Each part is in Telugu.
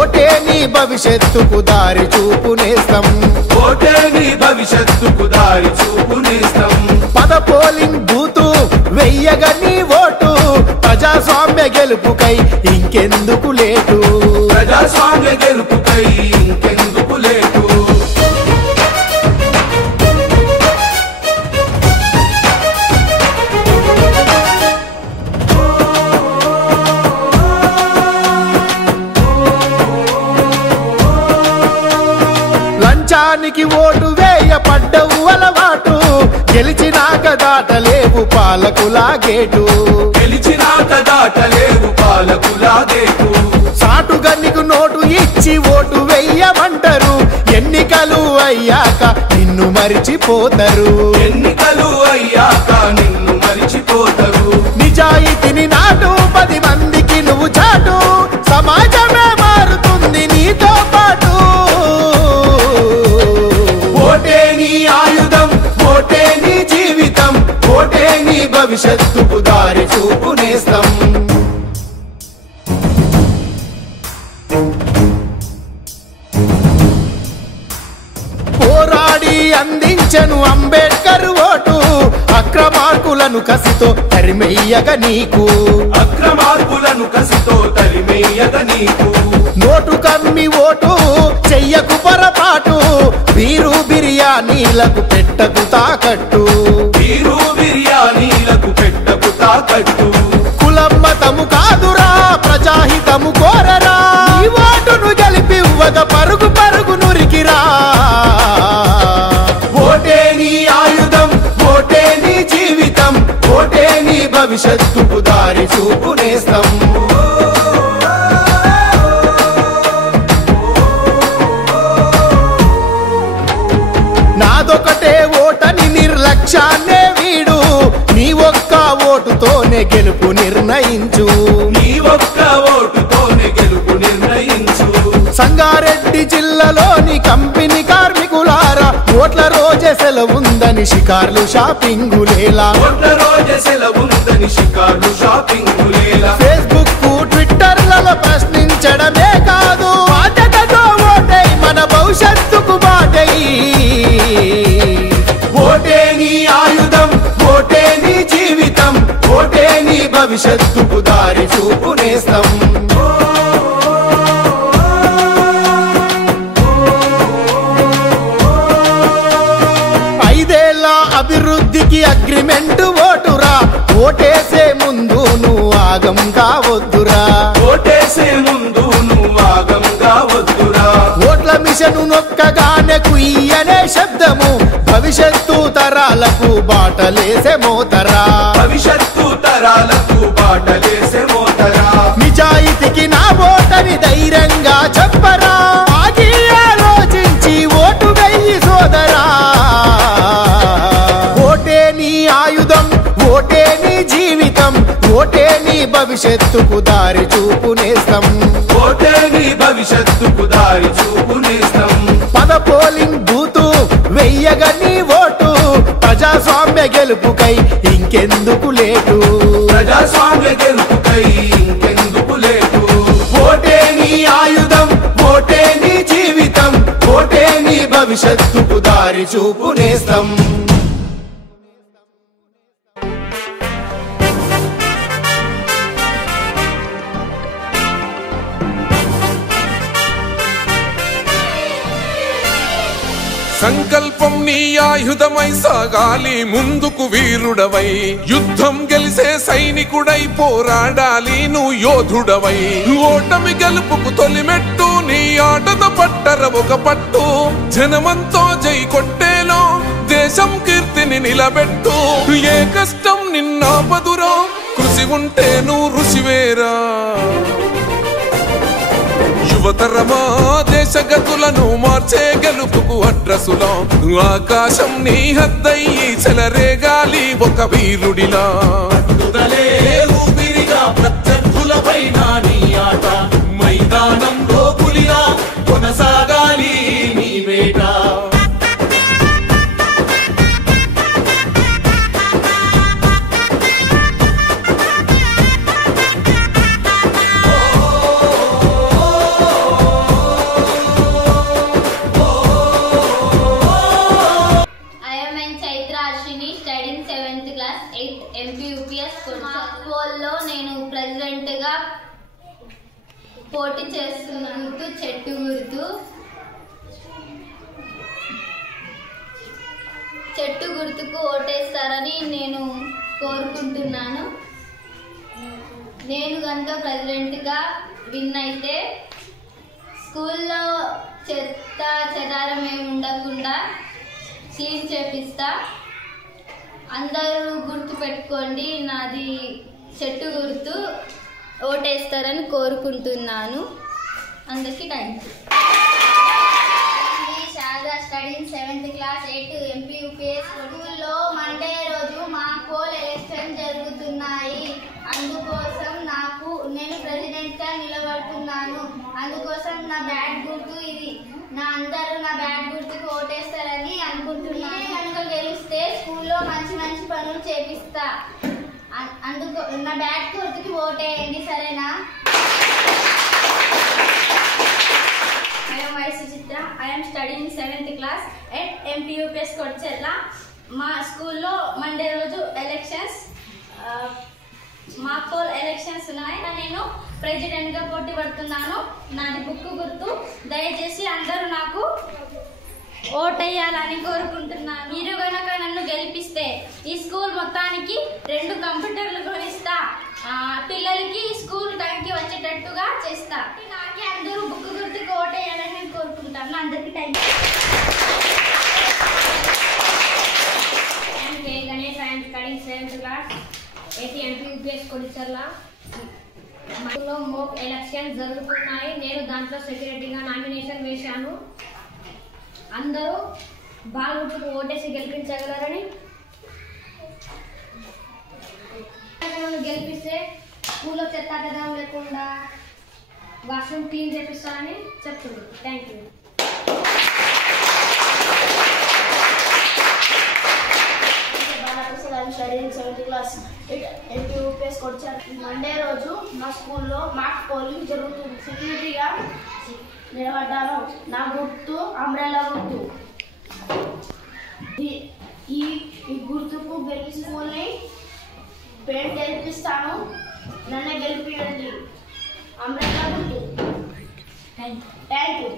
ఓటే నీ భవిష్యత్తుకు దారి చూపునేస్తాం ఓటే నీ భవిష్యత్తుకు దారి చూపునేస్తాం పద పోలింగ్ బూతు వెయ్యగా నీ ఓటు ప్రజాస్వామ్య గెలుపుకై ఇంకెందుకు లేటు ప్రజాస్వామ్య గెలుపుకై ఇంకెందుకు లేటు లంచానికి ఓటు వేయపడ్డవు అలవాటు గెలిచినాక దాటలేవు పాలకులా గేటు గెలిచినాక దాటలేవు పాలకులా గేటు సాటుగా నీకు నోటు ఇచ్చి ఓటు వెయ్యమంటారు ఎన్నికలు అయ్యాక నిన్ను మరిచిపోతారు ఎన్నికలు అయ్యాక నిన్ను మరిచిపోతారు నిజాయితీని నాటు 10 మందికి నువ్వు చాటు సమాజమే మారుతుంది నీతో పాటు ఓటే నీ ఆయుధం ఓటే నీ జీవితం ఓటే నీ భవిష్యత్తుకు దారి చూపునేస్తాం పోరాడి అందించను అంబేద్కర్ ఓటు అక్రమార్కులను కసితో తరిమెయ్యగా నీకు అక్రమార్కులను కసితో తరిమెయ్యగ నీకు నోటు కమ్మి ఓటు చెయ్యకు పొరపాటు వీరు బిర్యానీలకు పెట్టకు తాకట్టు వీరు బిర్యానీలకు పెట్టకు తాకట్టు కులం మతము కాదురా ప్రజాహితము కోరరా ఈ ఓటును గెలిపివ్వద పరుగు పరుగు నురికిరా ఓటే నీ ఆయుధం ఓటే నీ జీవితం ఓటే నీ భవిష్యత్తుకు దారి చూపునేస్తాం నాదొకటే ఓటని నిర్లక్ష్యాన్నే వీడు నీ ఒక్క ఓటుతోనే గెలుపు నిర్ణయించు నీ ఒక్క ఓటుతోనే గెలుపు నిర్ణయించు సంగారెడ్డి జిల్లాలోని కంపెనీ కార్మికులారా ఓట్ల రోజే సెలవుందని షికార్లు షాపింగులేలా ఓట్ల రోజే సెలవుందని షికార్లు షాపింగులేలా ఫేస్బుక్ ట్విట్టర్లలో ప్రశ్నించడమే కాదు బాధ్యతతో ఓటై మన భవిష్యత్తుకు బాటై ఓటే నీ ఆయుధం ఓటే నీ జీవితం ఓటే నీ భవిష్యత్తుకు దారి చూపునేస్తాం అభివృద్ధికి అగ్రిమెంట్ ఓటురా ఓటేసే ముందు నువ్వు ఆగం కావద్దురా ఓటేసే ముందు నువ్వు ఆగం కావద్దురా ఓట్ల మిషను నొక్కగానే కుయ్యనే శబ్దము భవిష్యత్తు తరాలకు బాటలేసే మోతరా భవిష్యత్తు తరాలకు బాటలేసే మోతరా నిజాయితీకి నా ఓటని ధైర్యంగా చెప్పరా ఆగి ఆలోచించి ఓటు వెయ్యి సోదరా ఓటే నీ ఆయుధం ఓటే నీ జీవితం ఓటే నీ భవిష్యత్తుకు దారి చూపునేస్తాం ఓటే నీ భవిష్యత్తుకు దారి చూపునేస్తాం పద పోలింగ్ బూతు వెయ్యగా నీ ఓటు ప్రజాస్వామ్య గెలుపుకై ఇంకెందుకు లేటు ప్రజాస్వామ్య గెలుపుకై ఇంకెందుకు లేటు ఓటే నీ ఆయుధం ఓటే నీ జీవితం ఓటే నీ భవిష్యత్తుకు దారి చూపునేస్తాం సంకల్పం నీ ఆయుధమై సాగాలి ముందుకు వీరుడవై యుద్ధం గెలిసే సైనికుడై పోరాడాలి నువ్వు యోధుడవై ఓటమి గెలుపుకు తొలిమెట్టు నీ ఆటద పట్టర ఒక పట్టు జనమంతో జై కొట్టేలో దేశం కీర్తిని నిలబెట్టు ఏ కష్టం నిన్నాపదురో కృషి ఉంటే నువ్వు రుచివేరా యువతరమా దేశగతులను మార్చే గెలుపుకు అడ్రసులో ఆకాశం నీ హద్దయ్యి చెలరేగాలి ఒక వీరుడిలా ఊపిరిగా ప్రత్యర్థులపైన నీ ఆట మైదానంలో పులిలా కొనసాగాలి నీ వేట పోటీ చేస్తున్నందుకు చెట్టు గుర్తుకు ఓటేస్తారని నేను కోరుకుంటున్నాను. నేను కనుక ప్రెసిడెంట్గా విన్ అయితే స్కూల్లో చెత్త చెదారం ఏమి ఉండకుండా క్లీన్ చేపిస్తా. అందరూ గుర్తు పెట్టుకోండి, నాది చెట్టు గుర్తు, ఓటేస్తారని కోరుకుంటున్నాను. అందరికీ thank you. Sharada studying 7th class 8 MPUPS స్కూల్లో మండే రోజు మాక్ పోల్ ఎలక్షన్ జరుగుతున్నాయి. అందుకోసం నేను ప్రెసిడెంట్గా నిలబడుతున్నాను. అందుకోసం నా బ్యాట్ గుర్తు ఇది. అందరూ నా బ్యాట్ గుర్తుకు ఓటేస్తారని అనుకుంటున్నాను. కనుక గెలిస్తే స్కూల్లో మంచి మంచి పనులు చేపిస్తా. అందుకు నా బ్యాట్ గుర్తుకి ఓటేయండి, సరేనా? I am Y Suchitra. I am studying 7th class at MPUPS Kodcherla. మా స్కూల్లో మండే రోజు ఎలక్షన్స్ మాక్ పోల్ ఎలక్షన్స్ ఉన్నాయి. నేను ప్రెసిడెంట్గా పోటీ పడుతున్నాను. నాది బుక్ గుర్తు. దయచేసి అందరూ నాకు ఓటేయాలని కోరుకుంటున్నాను. మీరు కనుక నన్ను గెలిపిస్తే ఈ స్కూల్ మొత్తానికి 2 కంప్యూటర్లు కొనిస్తా. పిల్లలకి స్కూల్ టైంకి వచ్చేటట్టుగా చేస్తా. నాకే అందరూ బుక్ గుర్తుకు ఓటేయాలని నేను కోరుకుంటాను. అందరికీ thank you. Ganesh, I'm studying 7th class 8 MPUPS కొడిచర్ల. మాలో మోక్ ఎలక్షన్ జరుగుతున్నాయి. నేను దాంట్లో సెక్రటరీగా నామినేషన్ వేశాను. అందరూ బాగుంటుకు ఓటేసి గెలిపించగలరని, గెలిపిస్తే స్కూల్లో చెత్త చెదారం లేకుండా వాష్రూమ్ క్లీన్ చేపిస్తానని చెప్తుంది. Thank you. Studying 7th class MPUPS కొడిచారు. మండే రోజు మా స్కూల్లో మాక్ పోలింగ్ జరుగుతుంది. సెక్యూరిటీగా నిలబడ్డాను. నా గుర్తు అంబ్రెల్లా గుర్తు. ఈ గుర్తుకు గెలిచి స్కూల్ని పెయింట్ గెలిపిస్తాను. నన్ను గెలిపియండి. అంబ్రెల్లా గుర్తు. Thank you.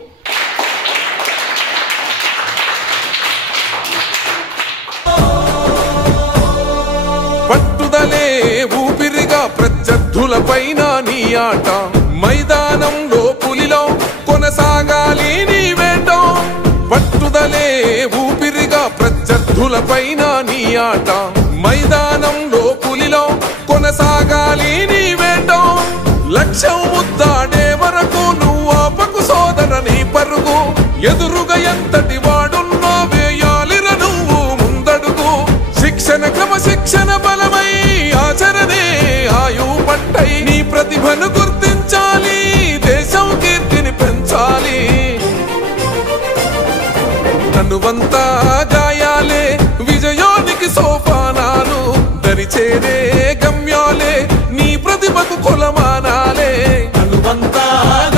పట్టుదలే ఊపిరిగా ప్రత్యర్థులపైన నీ ఆట, మైదానంలో పులిలో కొనసాగాలి నీ వేట. పట్టుదలే ఊపిరిగా ప్రత్యర్థులపైన నీ ఆట, మైదానంలో పులిలో కొనసాగాలి నీ వేట. లక్ష్యం ముద్దాడే వరకు నువ్వు ఆపకు సోదర నీ పరుగు. ఎదురుగా ఎంతటి వాడున్నా వేయాలిర నువ్వు ముందడుగు. శిక్షణ క్రమశిక్షణ బలమై ఆచరణే ఆయు పట్టై నీ ప్రతిభను గుర్తించాలి. దేశం కీర్తిని పెంచాలి. తనువంతా గాయాలే విజయానికి సోపానాలు, దరిచేరే గమ్యాలే నీ ప్రతిభకు కొలమానాలే. తనువంతా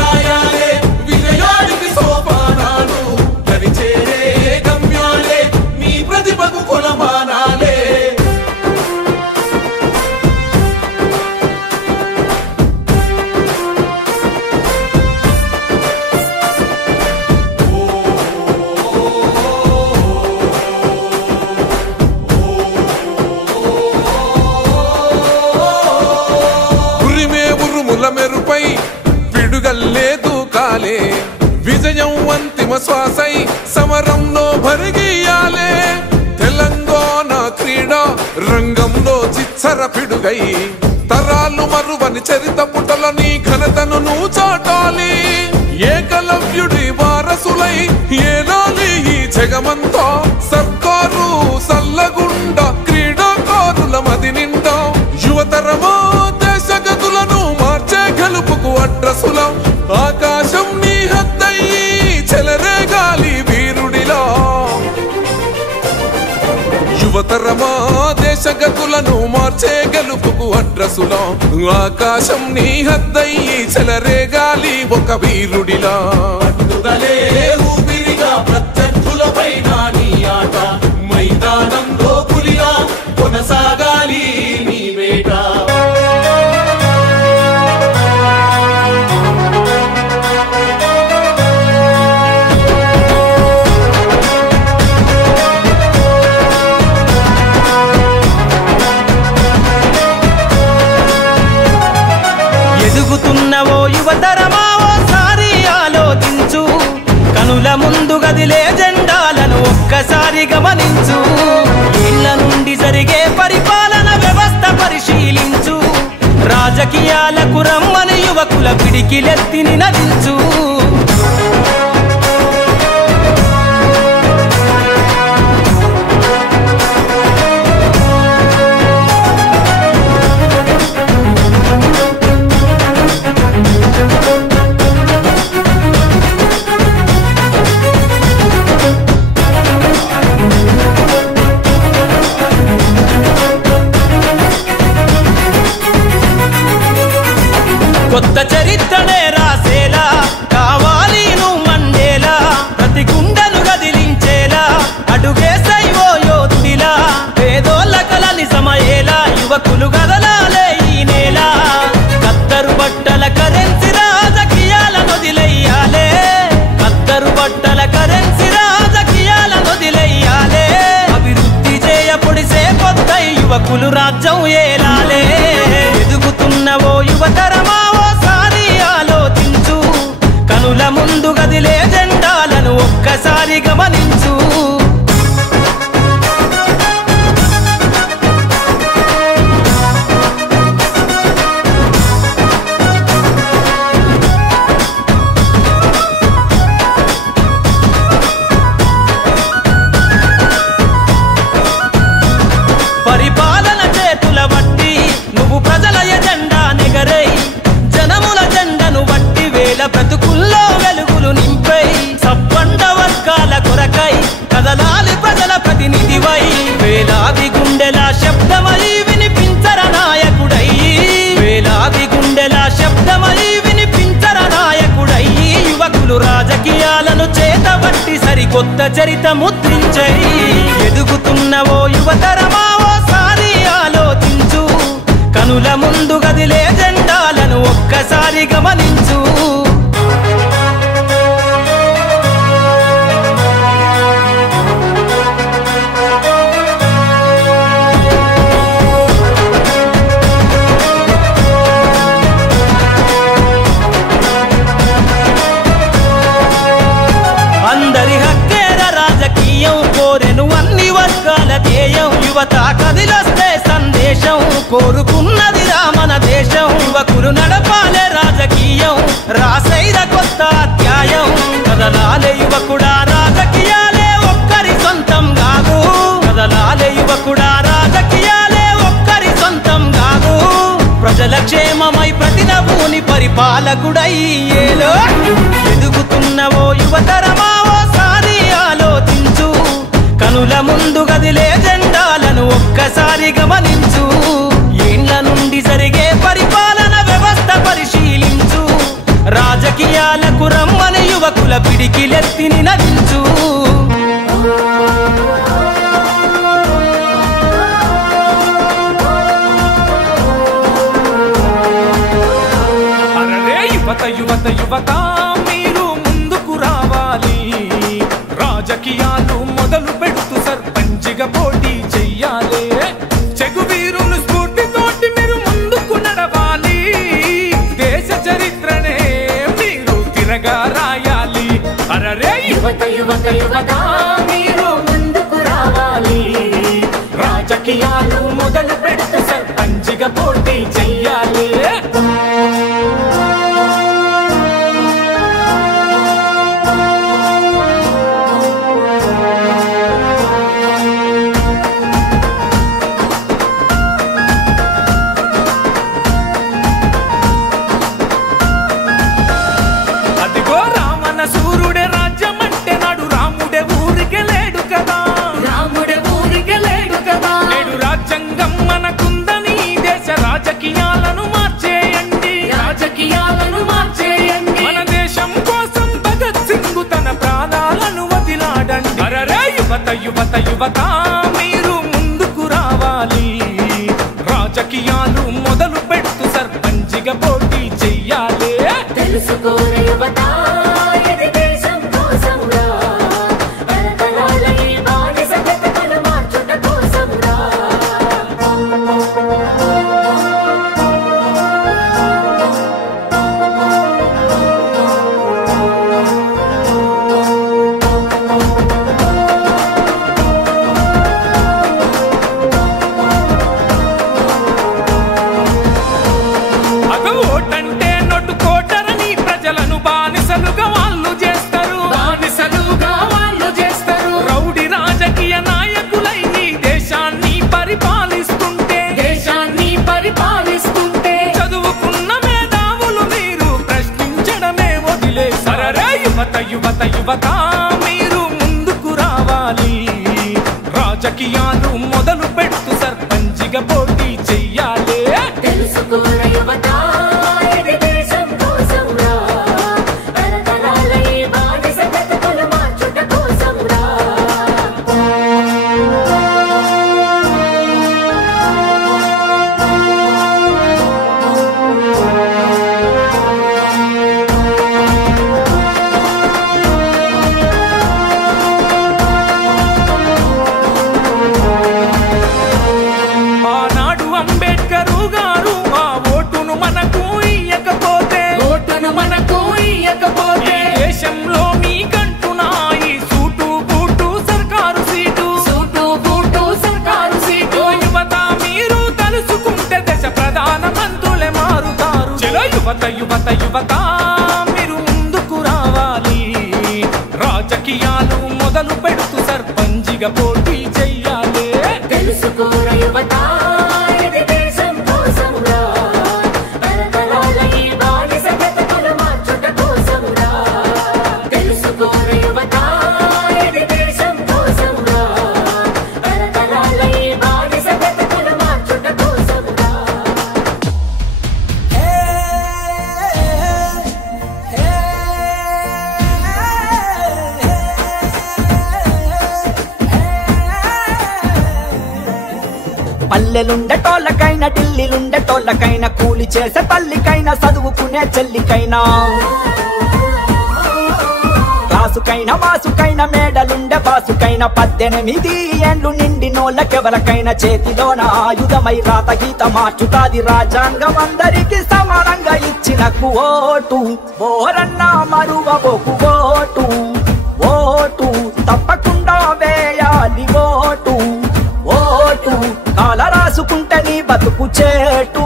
గాయాలే విజయానికి సోపానాలు, దరిచేరే గమ్యాలే నీ ప్రతిభకు కొలమానాలే. మెరుపై పిడుగల్లే దూకాలే, విజయం అంతిమ శ్వాసై సమరంలో భరిగియాలే. తెలంగాణ క్రీడా రంగంలో చిచ్చర పిడుగై తరాలు మరువని చరిత పుటల నీ ఘనతను నువ్వు చాటాలి. ఏకలవ్యుడి వారసులై ఏలాలి ఈ జగమంతా. సర్కారు సల్లగుండ క్రీడాకారుల మది నిండా. యువతరమా దేశగతులను మార్చే గెలుపుకు అడ్రసులం. ఆకాశం నీ హద్దయ్యి చెలరేగాలి వీరుడిలా. యువతరమా దేశగతులను మార్చే గెలుపుకు అడ్రసులం. ఆకాశం నీ హద్దయ్యి చెలరేగాలి ఒక వీరుడిలా. పట్టుదలే ఊపిరిగా ప్రత్యర్థులపైన నీ ఆట, మైదానంలో పులిలా కొనసాగాలి నీ వేట. ముందు గదిలే జెండాలను ఒక్కసారి గమనించు. ఇళ్ల నుండి జరిగే పరిపాలన వ్యవస్థ పరిశీలించు. రాజకీయాలకు రమ్మని యువకుల పిడికిలెత్తి నినదించు. కొత్త చరిత్రనే రాసేలా కావాలి నువ్వు మండేలా. ప్రతి గుండెను గదిలించేలా అడుగేసై ఓ యోధుడిలా. పేదోళ్ళ కల నిజమయ్యేలా యువకులు గదలాలే ఈ నేల. కత్తరు బట్టల కరెన్సీ రాజకీయాలను వదిలెయ్యాలే. కత్తరు బట్టల కరెన్సీ రాజకీయాలను వదిలెయ్యాలే. అభివృద్ధి చేయ పొడిసే కొత్త యువకులు రాజ్యం ఏలాలే. ఎదుగుతున్న ఓ యువతరమా కనుల ముందు గదిలే జెండాలను ఒక్కసారి గమనించు. పరిపాలన చేతుల బట్టి నువ్వు ప్రజల ఎజెండా నెగరై. జనముల జెండను బట్టి వేల బ్రతుకుల్లో వెలుగులు నింపై. సబ్బండ వర్గాల కొరకై కదలాలి ప్రజల ప్రతినిధివై. వేలాది గుండెల శబ్దమై వినిపించర నాయకుడై. వేలాది గుండెల శబ్దమై వినిపించర నాయకుడై. యువకులు రాజకీయాలను చేతబట్టి సరికొత్త చరిత ముద్రించై. ఎదుగుతున్న ఓ యువతరమా ఓసారి ఆలోచించు. కనుల ముందు గదిలే జెండాలను ఒక్కసారి గమనించు. అందరి హక్కేర రాజకీయం కోరెను అన్ని వర్గాల ధ్యేయం. యువత కదిలొస్తే సందేశం కోరుకున్నది రామన దేశం. యువకులు నడపాలే రాజకీయం రాసైర కొత్త అధ్యాయం. కదలాలే యువకుడా రాజకీయాలే ఒక్కరి సొంతం కాదు. కదలాలే యువకుడా రాజకీయాలే ఒక్కరి సొంతం కాదు. ప్రజల క్షేమమై ప్రతి నవ్వుని పరిపాలకుడై ఏలో. ఎదుగుతున్న ఓ యువతరమా ఓసారి ఆలోచించు. కనుల ముందు గదిలే జెండాలను ఒక్కసారి గమనించు. ఇండ్ల నుండి జరిగే పరిపాలన వ్యవస్థ పరిశీలించు. రాజకీయాలకు రమ్మని యువకుల పిడికిలెత్తి నినదించు. యువత యువత యువత మీరు ముందుకు రావాలి. రాజకీయాలు మొదలు పెడుతూ సర్పంచిగా పోటీ చెయ్యాలి. చెగువీరును స్ఫూర్తితోటి మీరు ముందుకు నడవాలి. దేశ చరిత్రనే మీరు తిరగా రాయాలి. అరరే యువత యువత యువత మీరు ముందుకు రావాలి. రాజకీయాలు మొదలు పెడుతూ సర్పంచిగా పోటీ చెయ్యాలి. యువత యువత మీరు ముందుకు రావాలి. రాజకీయాలు మొదలు పెడుతూ సర్పంచిగా పోటీ చెయ్యాలి. తెలుసుకోరే యువత ఇది దేశం కోసమురా. తరతరాల ఈ బానిస బ్రతుకును మార్చుట కోసమురా. యువత మీరు ముందుకు రావాలి రాజకీయాలు మొదలు పెట్టు సర్పంచిగా పోటీ చెయ్యాలి తెలుసుకోర యువత ఇది దేశం కోసం రా తరతరాల ఈ బానిస బ్రతుకులు మార్చుట కోసం రా ఆనాడు అంబేద్కరు గారు ఆ ఓటును మనకు ఇయ్యకపోతే దేశంలో మీకంటున్నా ఈ సూటు బూటు సర్కారు సీటు యువత మీరు తలుసుకుంటే దేశ ప్రధాన మంత్రులే మారుతారు చలో యువత మీరు ముందుకు రావాలి రాజకీయాలు మొదలు పెడుతూ సర్పంచిగా పోటీ చెయ్యాలి తెలుసుకోర యువత ఇది దేశం కోసం రా తరతరాల ఈ బానిస బ్రతుకులు మార్చుట కోసం రా తెలుసుకోర యువత ఇది దేశం కోసం రా తరతరాల ఈ బానిస బ్రతుకులు మార్చుట కోసం రా పల్లెలుండటోళ్ళకైనా ఢిల్లీలుండటోళ్ళకైనా కూలి చేసే తల్లికైనా చదువుకునే చెల్లికైనా కాసుకైనా మాసుకైనా మేడలుండే బాసుకైనా 18 ఏండ్లు నిండినోళ్ళకెవరికైనా చేతిలోన ఆయుధమై రాత గీత మార్చుతాది రాజ్యాంగం అందరికీ సమానంగా ఇచ్చిన ఓటు ఓరన్నా మరువబోకు ఓటు తప్పకుండా వేయాలి ఓటు కాల రాసుకుంటే నీ బతుకు చేటు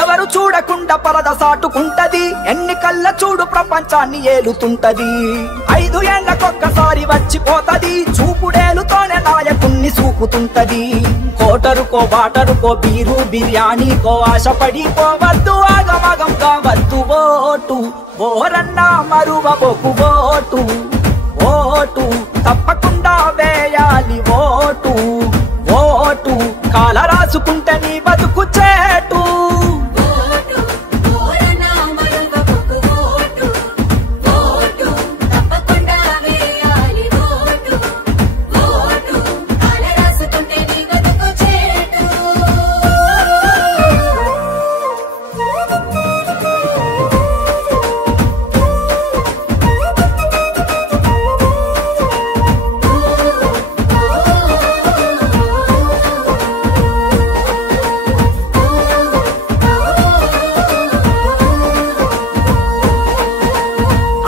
ఎవరు చూడకుండా పరద సాటుకుంటది ఎన్నికల్ల చూడు ప్రపంచాన్ని ఏలుతుంటది 5 ఏళ్లకొక్కసారి వచ్చిపోతది చూపుడేలుతోనే నాయకుణ్ణి చూపుతుంటది కోటరుకో బాటరుకో బీరు బిర్యానీకో ఆశపడిపోవద్దు ఆగమగం కావద్దు ఓరన్నా మరువబోకు ఓటు తప్పకుండా వేయాలి ఓటు కాల రాసుకుంటే నీ బతుకు చేటు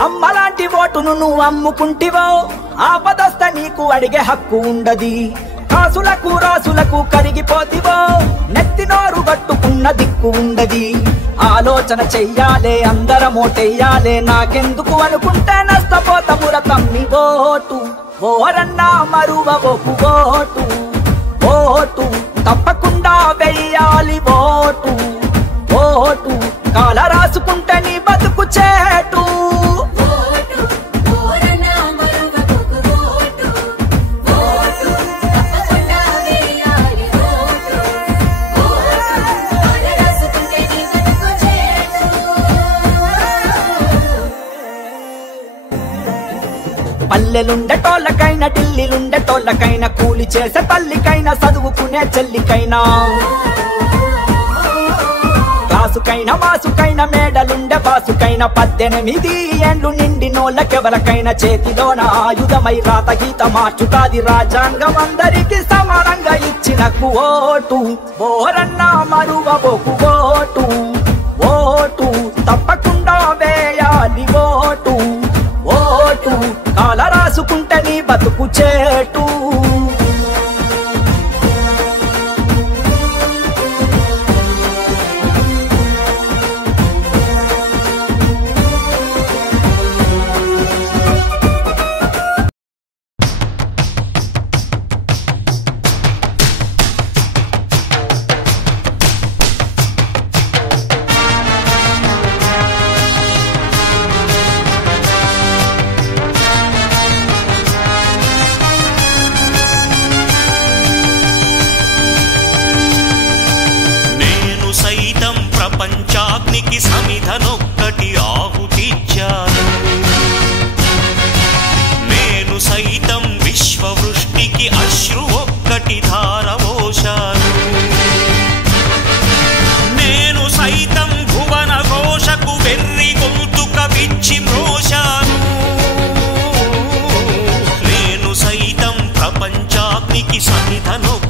అమ్మలాంటి ఓటును నువ్వు అమ్ముకుంటివో ఆపదొస్తే నీకు అడిగే హక్కు ఉండది కాసులకు రాసులకు కరిగిపోతివో నెత్తినోరు గట్టుకున్న దిక్కు ఉండది ఆలోచన చెయ్యాలే అందరం ఓటెయ్యాలే నాకెందుకు అనుకుంటే నష్టపోతముర తమ్మి ఓరన్నా మరువబోకు ఓటు తప్పకుండా వెయ్యాలి ఓటు కాల రాసుకుంటే నీ బతుకు చేటు పల్లెలుండటోళ్ళకైనా ఢిల్లీలుండటోళ్ళకైనా కూలి చేసే తల్లికైనా చదువుకునే చెల్లికైనా కాసుకైనా మాసుకైనా మేడలుండే బాసుకైనా 18 ఏండ్లు నిండినోళ్ళకెవరికైనా చేతిలోన ఆయుధమై రాత గీత మార్చుతాది రాజ్యాంగం అందరికీ సమానంగా ఇచ్చిన ఓటు ఓరన్నా మరువబోకు ఓటు తప్పకుండా వేయాలి ఓటు కాల రాసుకుంటే నీ బతుకు చేటు ప్రపంచాగ్నికి సమిధనొక్కటి ఆహుతిచ్చాను నేను సైతం విశ్వవృష్టికి అశ్రు ఒక్కటి ధారవోశాను నేను సైతం భువన ఘోషకు వెర్రి గొంతుక విచ్చి మ్రోశాను నేను సైతం ప్రపంచాగ్నికి సమిధనొక్కటి